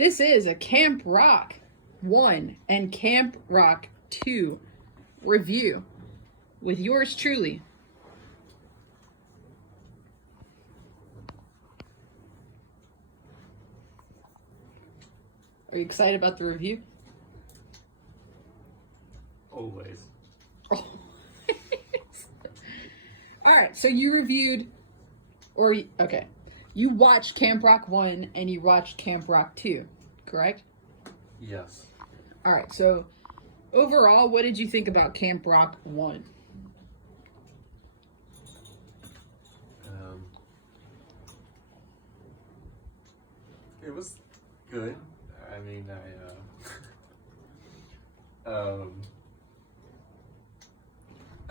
This is a Camp Rock 1 and Camp Rock 2 review with yours truly. Are you excited about the review? Always. Oh. All right, so you reviewed, okay, you watched Camp Rock 1 and you watched Camp Rock 2, correct? Yes. All right, so overall, what did you think about Camp Rock 1? It was good. I mean, I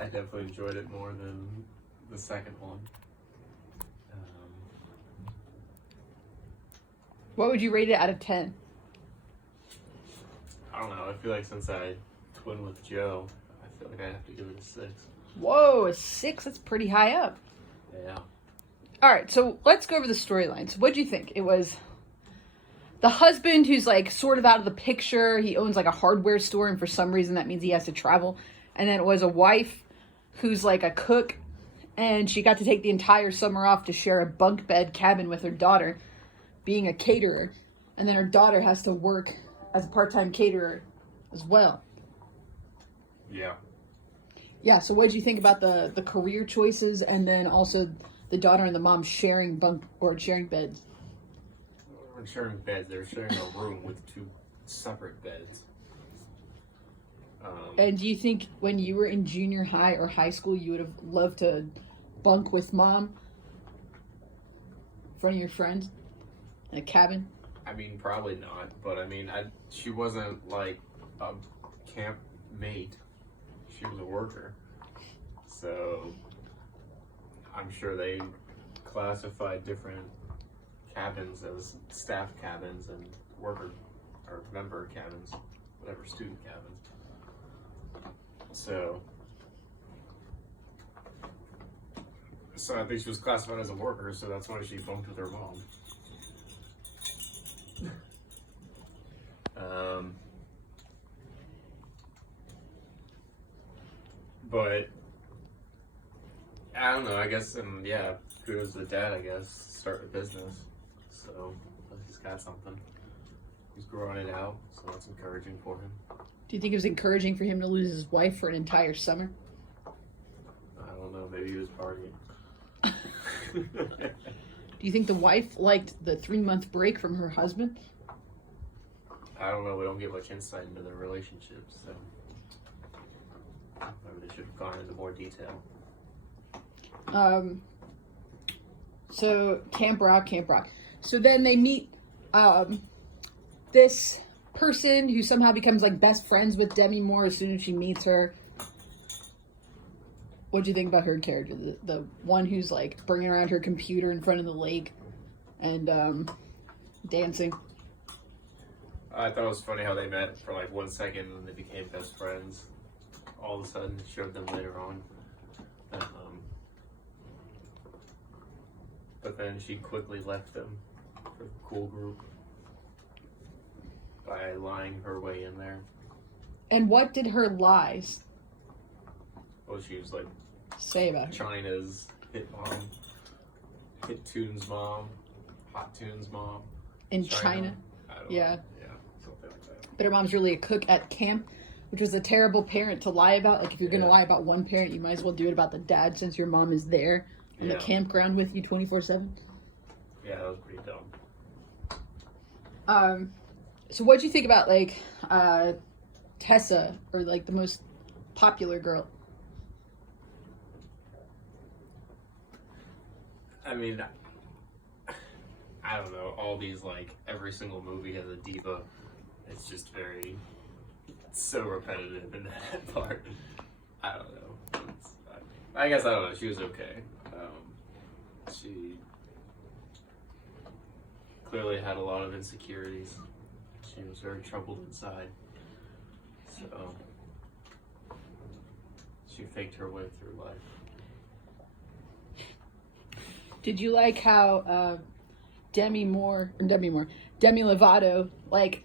definitely enjoyed it more than the second one. What would you rate it out of 10? I don't know. I feel like since I twin with Joe, I feel like I have to give it a 6. Whoa, a 6? That's pretty high up. Yeah. All right, so let's go over the storylines. What'd you think? It was the husband who's like sort of out of the picture. He owns like a hardware store, and for some reason that means he has to travel. And then it was a wife who's like a cook, and she got to take the entire summer off to share a bunk bed cabin with her daughter, being a caterer. And then her daughter has to work as a part-time caterer as well. Yeah. Yeah, so what did you think about the career choices, and then also the daughter and the mom sharing beds? We're sharing beds. They're sharing a room with 2 separate beds. And do you think when you were in junior high or high school, you would have loved to bunk with mom in front of your friends in a cabin? I mean, probably not. But I mean, she wasn't like a camp mate. She was a worker. So I'm sure they classified different cabins as staff cabins and worker or member cabins, whatever, student cabins. So I think she was classified as a worker, so that's why she bunked with her mom. But I don't know. I guess, yeah, kudos to the dad. I guess start a business, so he's got something. He's growing it out, so that's encouraging for him. Do you think it was encouraging for him to lose his wife for an entire summer? I don't know. Maybe he was partying. Do you think the wife liked the 3-month break from her husband? I don't know. We don't get much insight into their relationship, so maybe they should have gone into more detail. So Camp Rock. So then they meet this person who somehow becomes like best friends with Demi Moore as soon as she meets her. What do you think about her character? The one who's like bringing around her computer in front of the lake and dancing. I thought it was funny how they met for like 1 second and they became best friends. All of a sudden, it showed them later on. But then she quickly left them for the cool group by lying her way in there. And what did her lies Well, she was like say about her? China's hit mom, Hit Tunes mom, Hot Tunes mom. In China? I don't Yeah. know. Yeah, something like that. But her mom's really a cook at camp, which was a terrible parent to lie about. Like, if you're going to Yeah. lie about one parent, you might as well do it about the dad, since your mom is there on the campground with you 24/7. Yeah, that was pretty dumb. So what do you think about, like, Tessa, or, like, the most popular girl? I mean, I don't know. All these, like, every single movie has a diva. It's just it's so repetitive in that part. I don't know. I guess I don't know. She was okay. She clearly had a lot of insecurities. She was very troubled inside. So she faked her way through life. Did you like how Demi Moore, Demi Lovato, like,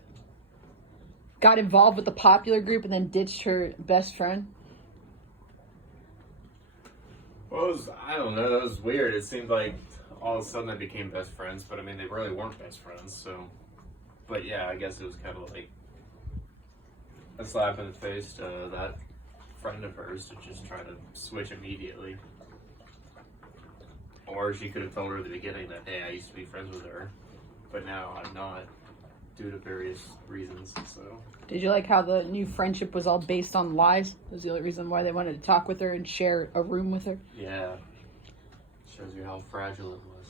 got involved with the popular group and then ditched her best friend? Well, I don't know. That was weird. It seemed like all of a sudden they became best friends, but I mean, they really weren't best friends. So, but yeah, I guess it was kind of like a slap in the face to that friend of hers to just try to switch immediately. Or she could have told her at the beginning that, hey, I used to be friends with her, but now I'm not, due to various reasons. So, Did you like how the new friendship was all based on lies? That was the only reason why they wanted to talk with her and share a room with her. yeah, shows you how fragile it was.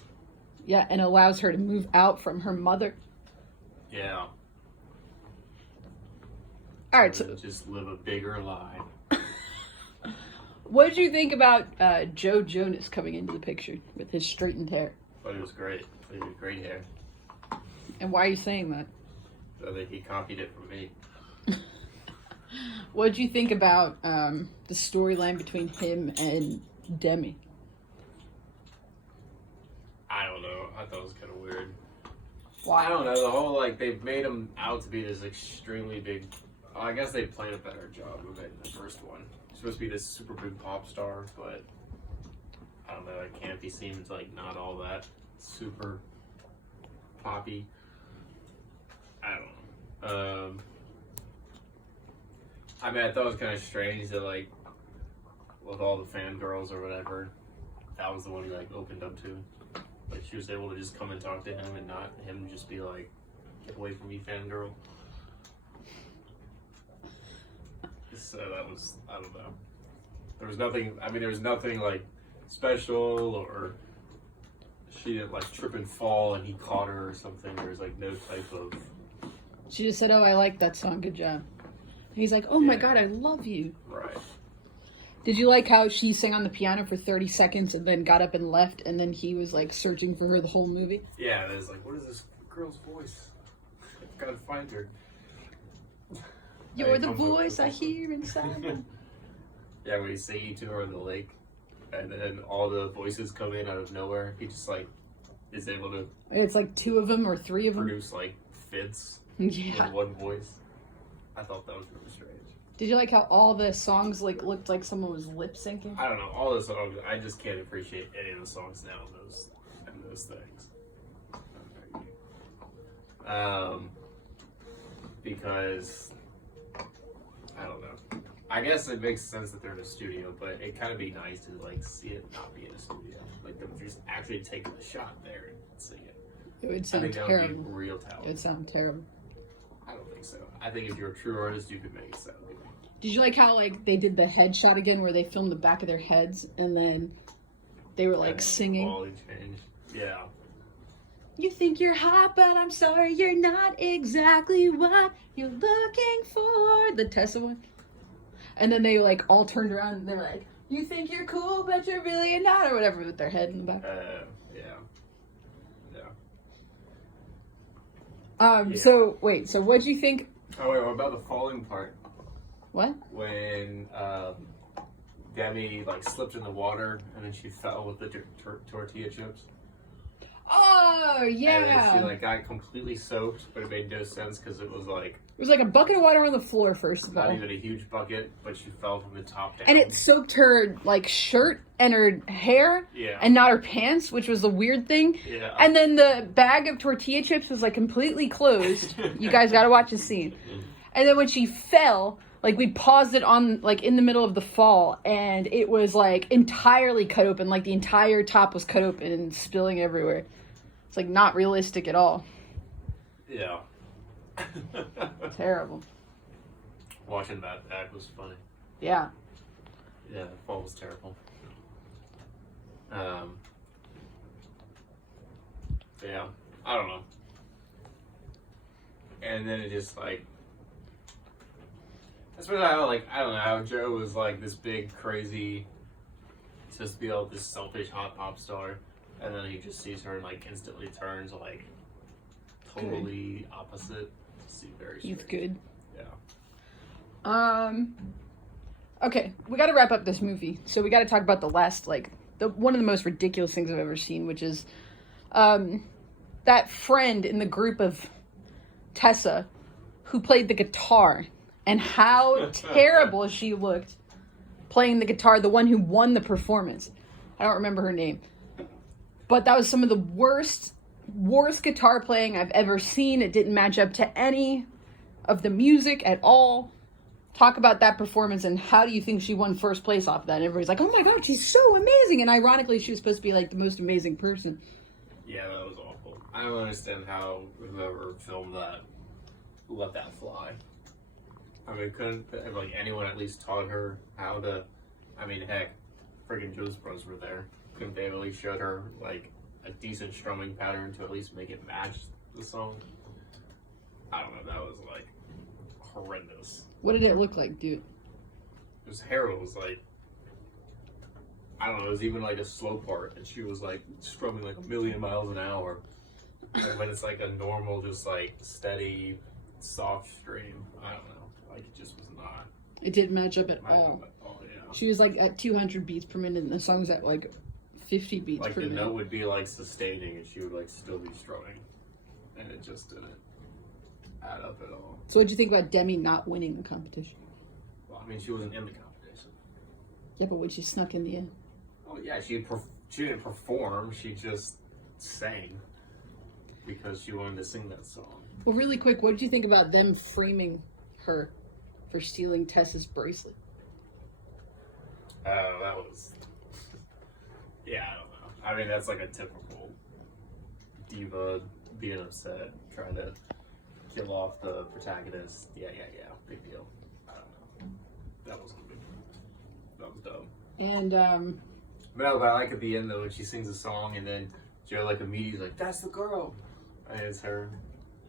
Yeah, and allows her to move out from her mother. Yeah. All right, so Just live a bigger lie. what did you think about Joe Jonas coming into the picture with his straightened hair? But it was great. He had great hair. And why are you saying that? So that he copied it from me. What did you think about the storyline between him and Demi? I don't know. I thought it was kind of weird. Why? I don't know. The whole, like, they've made him out to be this extremely big. I guess they played a better job of it in the first one. He's supposed to be this super big pop star, but I don't know. It can't be seems like not all that super poppy. I don't know. I mean, I thought it was kind of strange that, like, with all the fangirls or whatever, that was the one he, like, opened up to. Like, she was able to just come and talk to him and not him just be like, get away from me, fangirl. So that was, I don't know. There was nothing, like, special, or she didn't, like, trip and fall and he caught her or something. There was, like, no type of... She just said, "Oh, I like that song. Good job." And he's like, "Oh my Yeah. God, I love you." Right. Did you like how she sang on the piano for 30 seconds and then got up and left, and then he was like searching for her the whole movie? Yeah, it was like, what is this girl's voice? I've got to find her. You're the voice I hear inside me. Yeah, when he's singing to her in the lake, and then all the voices come in out of nowhere, he just, like, is able to It's like 2 of them or 3 of them. produce, like, fits Yeah. in one voice. I thought that was really strange. Did you like how all the songs like looked like someone was lip syncing? I don't know, all the songs, I just can't appreciate any of the songs now in those things. Because, I don't know. I guess it makes sense that they're in a studio, but it kind of be nice to, like, see it not be in a studio. Like, them just actually taking the shot there and sing it. It would I sound think that would terrible. be real It would talent. sound terrible. I don't think so. I think if you're a true artist, you could make it sound good. Did you like how like they did the headshot again, where they filmed the back of their heads and then they were like And singing? quality change. Yeah. You think you're hot, but I'm sorry, you're not exactly what you're looking for. The Tessa one. And then they like all turned around and they were like, you think you're cool, but you're really not, or whatever, with their head in the back. Yeah. Yeah. So wait, so what'd you think? Oh wait, what about the falling part? What? When Demi like slipped in the water and then she fell with the tortilla chips. Oh, yeah. And then she like got completely soaked, but it made no sense because it was like It was like a bucket of water on the floor, first of all. not even a huge bucket, but she fell from the top down. And it soaked her like shirt and her hair, Yeah. and not her pants, which was the weird thing. Yeah. And then the bag of tortilla chips was like completely closed. You guys gotta watch the scene. And then when she fell, like we paused it on like in the middle of the fall, and it was like entirely cut open, like the entire top was cut open and spilling everywhere. It's like not realistic at all. Yeah. Terrible. Watching that back was funny. Yeah. Yeah, the fall was terrible. Yeah, I don't know. And then it just like, especially how like I don't know how Joe was like this big crazy, supposed to be all this selfish hot pop star, and then he just sees her and like instantly turns like totally opposite. See, very strange. He's good. Yeah. Okay, we got to wrap up this movie. So we got to talk about the last, like, one of the most ridiculous things I've ever seen, which is, that friend in the group of Tessa, who played the guitar, and how terrible she looked playing the guitar, the one who won the performance. I don't remember her name. But that was some of the worst guitar playing I've ever seen. It didn't match up to any of the music at all. Talk about that performance, and how do you think she won first place off of that? And everybody's like, oh my god, she's so amazing. And ironically, she was supposed to be like the most amazing person. Yeah, that was awful. I don't understand how whoever filmed that let that fly. I mean, couldn't like anyone at least taught her how to? I mean, heck, friggin' Jonas Brothers were there. Couldn't they at least showed her like a decent strumming pattern to at least make it match the song? I don't know. That was like horrendous. What did it look like, dude? His hair was like, I don't know, it was even like a slow part, and she was like strumming like 1,000,000 miles an hour. And when it's like a normal, just like steady, soft stream, I don't know, like it just was not. It didn't match up at all. Yeah. She was like at 200 beats per minute, and the song's at like 50 beats Like per the minute. note would be like sustaining, and she would like still be strumming, and it just didn't add up at all. So what'd you think about Demi not winning the competition? Well, I mean, she wasn't in the competition. Yeah, but when she snuck in the end. Oh yeah, she didn't perform. She just sang because she wanted to sing that song. Well, really quick, what did you think about them framing her for stealing Tessa's bracelet? Oh, that was. Yeah, I don't know. I mean, that's like a typical diva being upset, trying to kill off the protagonist. Yeah, big deal. I don't know. That wasn't good. That was dumb. And No, but I like at the end though when she sings a song and then Joe like immediately is like, "That's the girl," and it's her,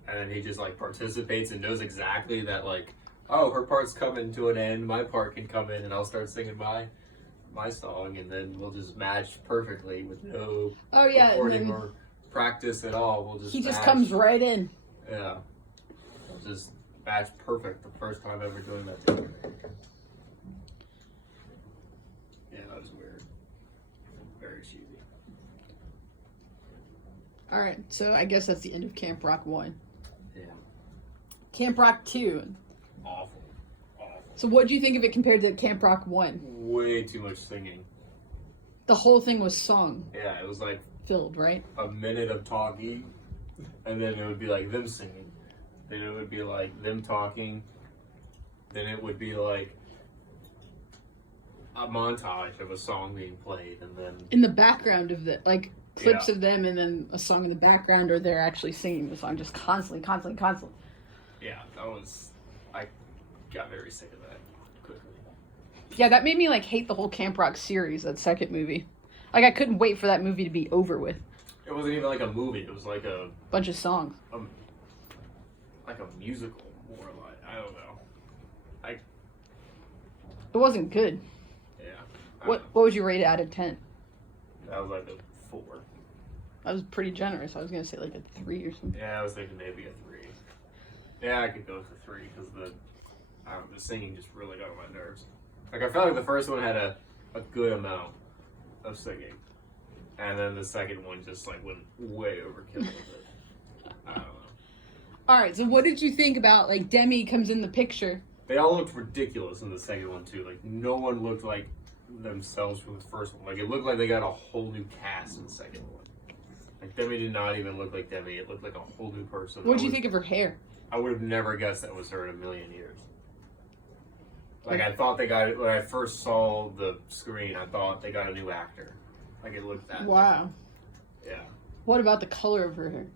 and then he just like participates and knows exactly that like, oh, her part's coming to an end, my part can come in, and I'll start singing my song, and then we'll just match perfectly with no recording or practice at all. We'll just he just match. comes right in. Yeah, we'll just match perfect the first time ever doing that together. Yeah, that was weird. Very cheesy. All right, so I guess that's the end of Camp Rock 1. Yeah. Camp Rock 2. Awful. So what do you think of it compared to Camp Rock 1? Way too much singing. The whole thing was song Yeah, it was like filled, right? a minute of talking, and then it would be like them singing. Then it would be like them talking. Then it would be like a montage of a song being played, and then In the background of the, like, clips Yeah. of them and then a song in the background, or they're actually singing the song just constantly. yeah, that was. I got very sick of that quickly. Yeah, that made me, like, hate the whole Camp Rock series, that second movie. Like, I couldn't wait for that movie to be over with. It wasn't even like a movie. It was like a Bunch of songs. musical, more like I don't know. It wasn't good. Yeah. What would you rate it out of 10? That was like a 4. That was pretty generous. I was gonna say like a 3 or something. Yeah, I was thinking maybe a 3. Yeah, I could go with a 3 because the singing just really got on my nerves. Like I felt like the first one had a good amount of singing, and then the second one just like went way overkill with it. I don't know. All right. So what did you think about like Demi comes in the picture? They all looked ridiculous in the second one too. Like no one looked like themselves from the first one. Like it looked like they got a whole new cast in the second one. Like Demi did not even look like Demi. It looked like a whole new person. What did you think of her hair? I would have never guessed that was her in a million years. Like I thought they got it when I first saw the screen. I thought they got a new actor. Like it looked that. Wow. Different. Yeah. What about the color of her hair?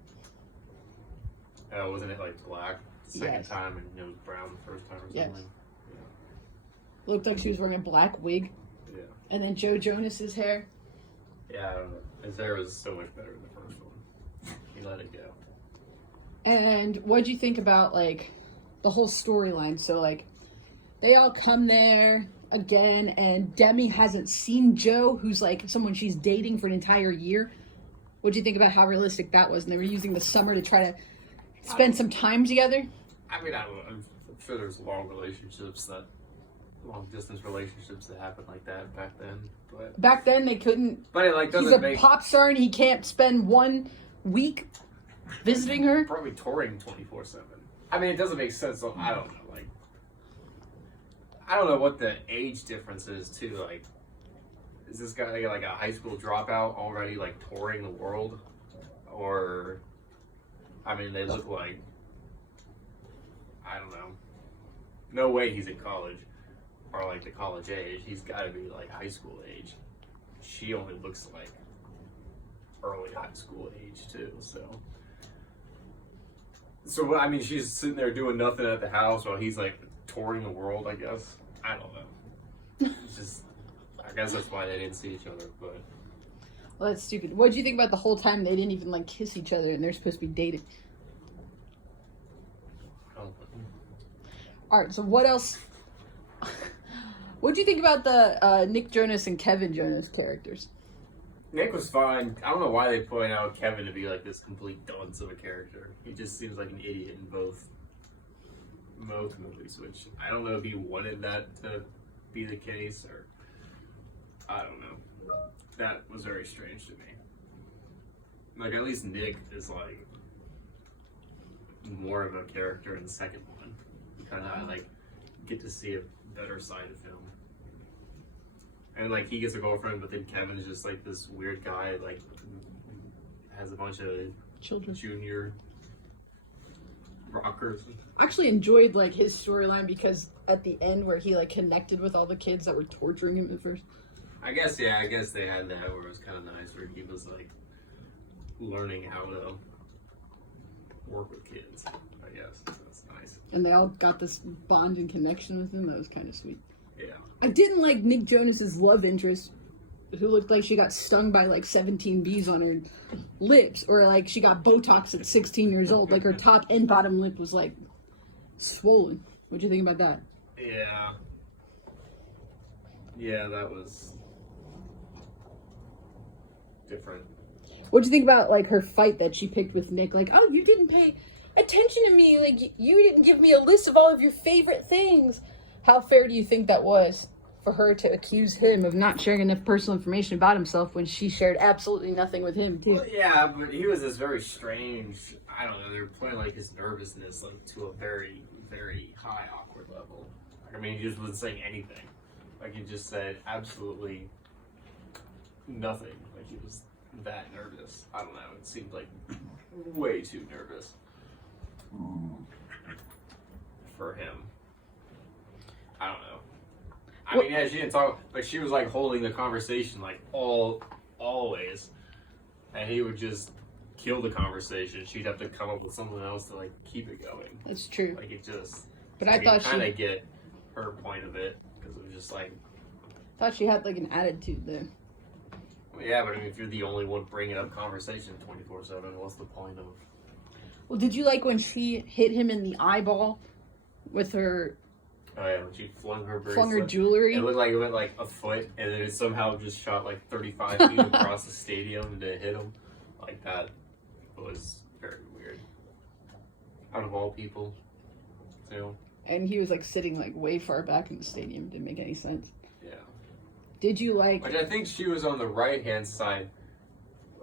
Wasn't it like black the second Yes. time and it was brown the first time or something? Yes. Looked like she was wearing a black wig. Yeah. And then Joe Jonas's hair. Yeah, I don't know. His hair was so much better than the first one. He let it go. And what'd you think about like the whole storyline? So like they all come there again, and Demi hasn't seen Joe, who's like someone she's dating for an entire year. What'd you think about how realistic that was? And they were using the summer to try to spend some time together. I mean, I don't know. I'm sure there's long distance relationships that happened like that back then. But Back then they couldn't. it like He's doesn't a make pop star and he can't spend 1 week visiting her. Probably touring 24/7. I mean, it doesn't make sense. So I don't know. Like, I don't know what the age difference is too. Like, is this guy like a high school dropout already, like touring the world, or? I mean, they look like, I don't know. No way he's in college or like the college age. He's got to be like high school age. She only looks like early high school age too. So I mean, she's sitting there doing nothing at the house while he's like touring the world. I guess I don't know. It's just, I guess that's why they didn't see each other. But Well, that's stupid. What do you think about the whole time they didn't even like kiss each other and they're supposed to be dating? I don't know. All right. So what else? What do you think about the Nick Jonas and Kevin Jonas characters? Nick was fine. I don't know why they point out Kevin to be like this complete dunce of a character. He just seems like an idiot in both movies, which I don't know if he wanted that to be the case or I don't know. That was very strange to me. Like, at least Nick is like more of a character in the second one. You kind of like get to see a better side of him. And like he gets a girlfriend, but then Kevin's just like this weird guy, like has a bunch of Children. junior rockers. I actually enjoyed like his storyline because at the end where he like connected with all the kids that were torturing him at first. I guess they had that where it was kind of nice, where he was like learning how to work with kids. I guess so that's nice. And they all got this bond and connection with him. That was kind of sweet. Yeah. I didn't like Nick Jonas's love interest, who looked like she got stung by like 17 bees on her lips, or like she got Botox at 16 years old. Like her top and bottom lip was like swollen. What'd you think about that? Yeah. Yeah, that was different. What'd you think about like her fight that she picked with Nick? Like, oh, you didn't pay attention to me. Like, you didn't give me a list of all of your favorite things. How fair do you think that was for her to accuse him of not sharing enough personal information about himself when she shared absolutely nothing with him too? Well, yeah, but he was this very strange. I don't know. They were playing like his nervousness like to a very, very high awkward level. I mean, he just wasn't saying anything. Like he just said absolutely nothing. Like he was that nervous. I don't know. It seemed like way too nervous for him. I don't know. I mean, yeah, she didn't talk, but she was like holding the conversation like always, and he would just kill the conversation. She'd have to come up with something else to like keep it going. That's true. Like it just. But I thought kind of get her point of it because it was just like. Thought she had like an attitude there. Well, yeah, but I mean, if you're the only one bringing up conversation 24/7, what's the point of? Well, did you like when she hit him in the eyeball with her? Oh yeah, when she flung her jewelry. It looked like it went like a foot, and then it somehow just shot like 35 feet across the stadium and it hit him. Like that was very weird. Out of all people, too. And he was like sitting like way far back in the stadium. Didn't make any sense. Yeah. Did you like? Which I think she was on the right hand side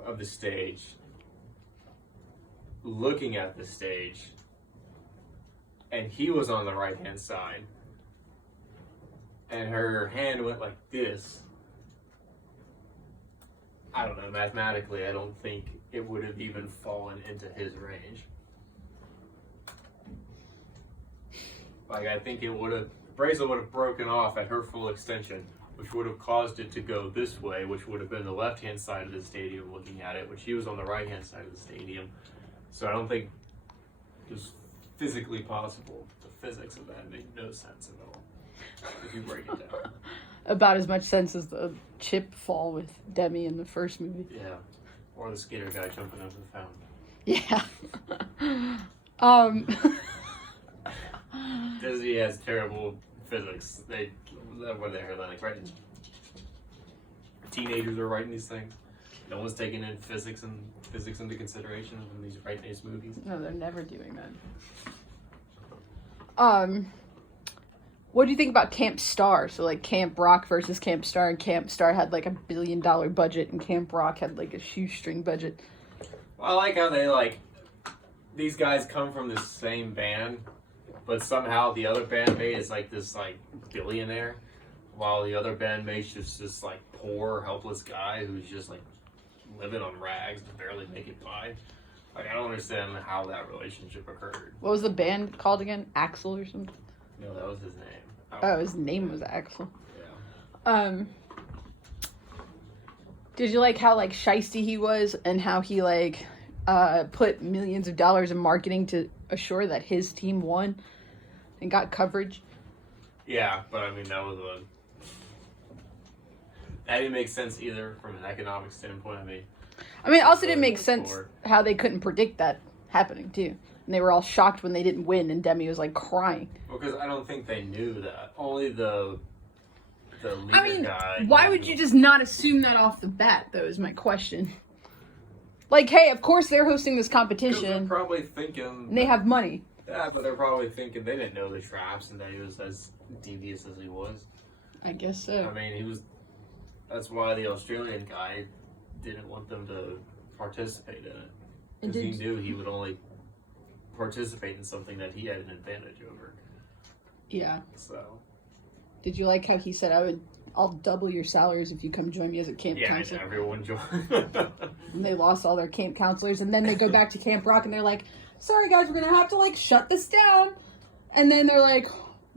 of the stage, looking at the stage, and he was on the right hand side. And her hand went like this. I don't know, mathematically, I don't think it would have even fallen into his range. Like, I think bracelet would have broken off at her full extension, which would have caused it to go this way, which would have been the left-hand side of the stadium looking at it, which he was on the right-hand side of the stadium. So I don't think it was physically possible. The physics of that made no sense at all. If you break it down. About as much sense as the chip fall with Demi in the first movie. Yeah. Or the skater guy jumping over the fountain. Yeah. Disney has terrible physics. What the hell, like, right? Teenagers are writing these things. No one's taking in physics into consideration when these writing these movies. No, they're never doing that. What do you think about Camp Star? So like Camp Rock versus Camp Star, and Camp Star had like $1 billion budget, and Camp Rock had like a shoestring budget. Well, I like how they like these guys come from the same band, but somehow the other bandmate is like this like billionaire, while the other bandmate's just this like poor, helpless guy who's just like living on rags to barely make it by. Like I don't understand how that relationship occurred. What was the band called again? Axel or something? No, that was his name. Oh, his name was Axel. Yeah. Did you like how like shisty he was and how he like put millions of dollars in marketing to assure that his team won and got coverage? Yeah, but I mean that didn't make sense either from an economic standpoint. I mean, it also didn't make sense how they couldn't predict that happening too, and they were all shocked when they didn't win, and Demi was like crying. Well, because I don't think they knew that. Only the leader guy. Why would you just not assume that off the bat, though, is my question. Like, hey, of course they're hosting this competition. They're probably thinking... And they have money. Yeah, but they're probably thinking they didn't know the traps and that he was as devious as he was. I guess so. I mean, that's why the Australian guy didn't want them to participate in it. Because he knew he would only participate in something that he had an advantage over. Yeah. So... Did you like how he said, I'll double your salaries if you come join me as a camp counselor? Yeah, everyone joined. And they lost all their camp counselors, and then they go back to Camp Rock, and they're like, sorry guys, we're going to have to, like, shut this down. And then they're like,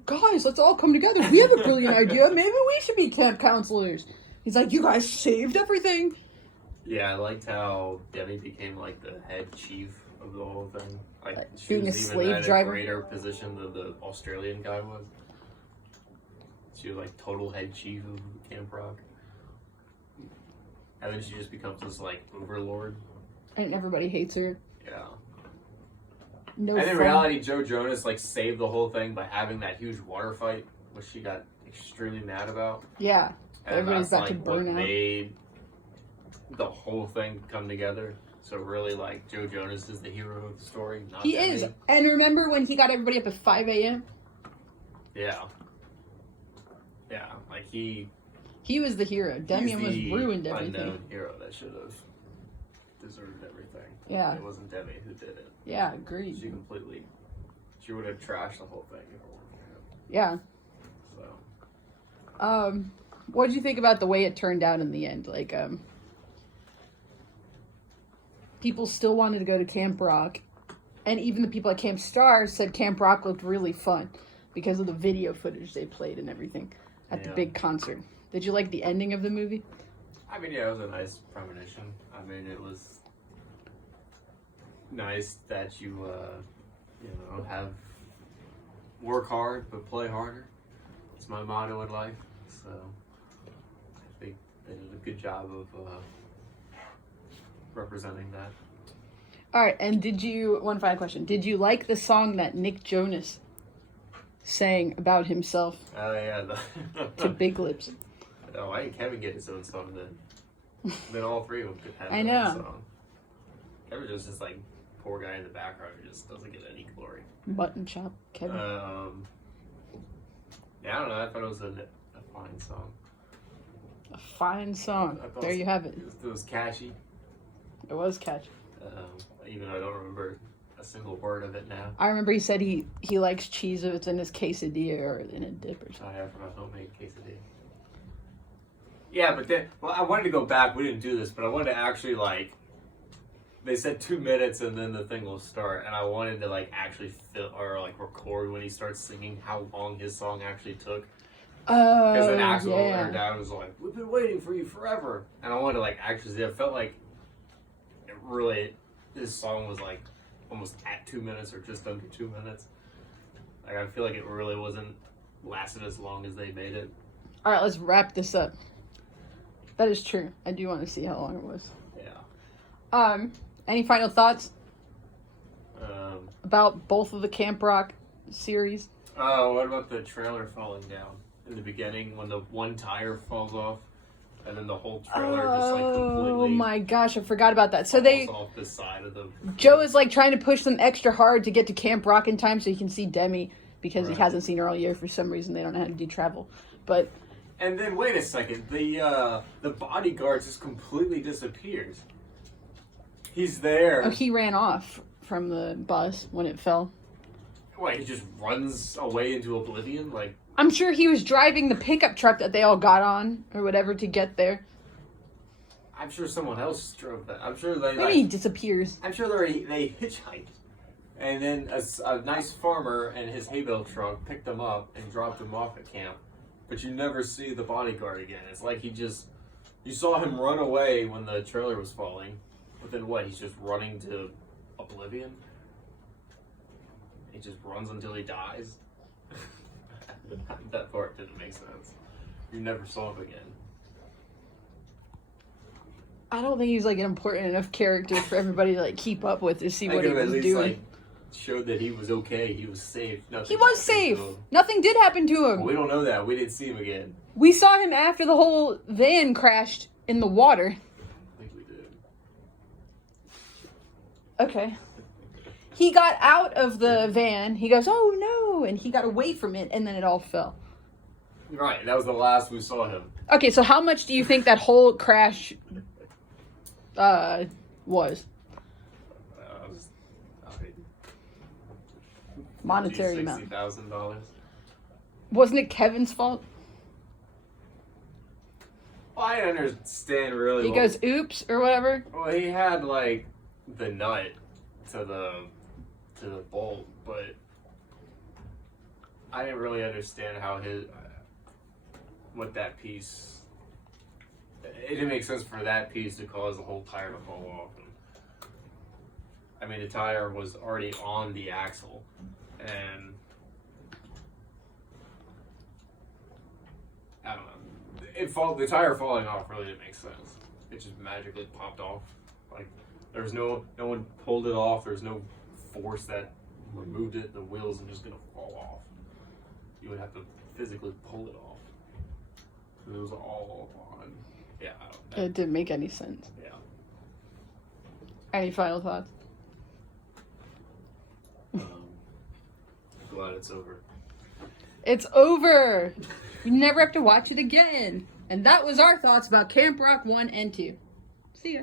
guys, let's all come together. We have a brilliant idea. Maybe we should be camp counselors. He's like, you guys saved everything. Yeah, I liked how Debbie became, like, the head chief of the whole thing. Like she being was a even slave at driver. a greater position than the Australian guy was. She was like total head chief of Camp Rock. And then she just becomes this like overlord. And everybody hates her. Yeah. No and in fun. reality, Joe Jonas like saved the whole thing by having that huge water fight, which she got extremely mad about. Yeah. And Everybody's that's about like to burn what out. made the whole thing come together. So really, like Joe Jonas is the hero of the story. Not He Demi. is. And remember when he got everybody up at 5 a.m.? Yeah. Yeah, like he He was the hero. Demi he's almost the ruined everything. unknown hero that should have deserved everything. Yeah. It wasn't Demi who did it. Yeah, agreed. She would have trashed the whole thing if it weren't for him. Yeah. So. What did you think about the way it turned out in the end? Like, people still wanted to go to Camp Rock, and even the people at Camp Star said Camp Rock looked really fun because of the video footage they played and everything at the big concert. Did you like the ending of the movie? I mean, yeah, it was a nice premonition. I mean, it was nice that you have work hard but play harder. It's my motto in life. So I think they did a good job of representing that. All right, and one final question. Did you like the song that Nick Jonas sang about himself Oh, yeah. to Big Lips? Oh, why didn't Kevin get his own song then? Then all three of them could have I their know. own song. Kevin's just this, like, poor guy in the background who just doesn't get any glory. Mutton chop, Kevin. Yeah, I don't know. I thought it was a fine song. A fine song. I thought There you have it. It was catchy. It was catchy. Even though I don't remember a single word of it now. I remember he said he likes cheese if it's in his quesadilla or in a dip or something. I have for my homemade quesadilla. Yeah, but then, well, I wanted to go back. We didn't do this, but I wanted to actually, like, they said 2 minutes and then the thing will start. And I wanted to, like, actually record when he starts singing how long his song actually took. Oh, Because then Axel yeah. or Dad was like, we've been waiting for you forever. And I wanted to, like, actually see it. Felt like his song was, like, almost at 2 minutes or just under 2 minutes. Like, I feel like it really wasn't lasted as long as they made it. All right, let's wrap this up. That is true. I do want to see how long it was. Yeah. Any final thoughts Um, about both of the Camp Rock series? Oh, what about the trailer falling down in the beginning when the one tire falls off, and then the whole trailer just like completely. Oh my gosh, I forgot about that. So they, falls off the side of the. Joe is like trying to push them extra hard to get to Camp Rock in time so he can see Demi because he Right. hasn't seen her all year for some reason. They don't know how to do travel, but And then wait a second, the bodyguard just completely disappears. He's there. he ran off from the bus when it fell? What, he just runs away into oblivion? Like, I'm sure he was driving the pickup truck that they all got on or whatever to get there. I'm sure someone else drove that. I'm sure they Maybe he disappears. I'm sure they hitchhiked. And then a nice farmer and his hay bale truck picked him up and dropped him off at camp. But you never see the bodyguard again. It's like you saw him run away when the trailer was falling. But then what, he's just running to oblivion? He just runs until he dies? That part didn't make sense. You never saw him again. I don't think he was like an important enough character for everybody to like keep up with to see what he could have was at least doing. like showed that he was okay. He was safe. Nothing He was happened safe. to him. Nothing did happen to him. Well, we don't know that. We didn't see him again. We saw him after the whole van crashed in the water. I think we did. Okay. He got out of the van. He goes, "Oh no!" And he got away from it, and then it all fell. Right. That was the last we saw him. Okay, so how much do you think that whole crash was? Monetary amount. $60,000. Wasn't it Kevin's fault? Well, I understand really. He goes, "Oops," or whatever. Well, he had like the nut to the bolt, but I didn't really understand how what that piece. It didn't make sense for that piece to cause the whole tire to fall off. I mean, the tire was already on the axle, and I don't know. The tire falling off really didn't make sense. It just magically popped off. Like there was no one pulled it off. There's no force that removed it. The wheel isn't just gonna fall off. You would have to physically pull it off. It was all on. Yeah, I don't know. It didn't make any sense. Yeah. Any final thoughts? Glad it's over. It's over. You never have to watch it again. And that was our thoughts about Camp Rock 1 and 2. See ya.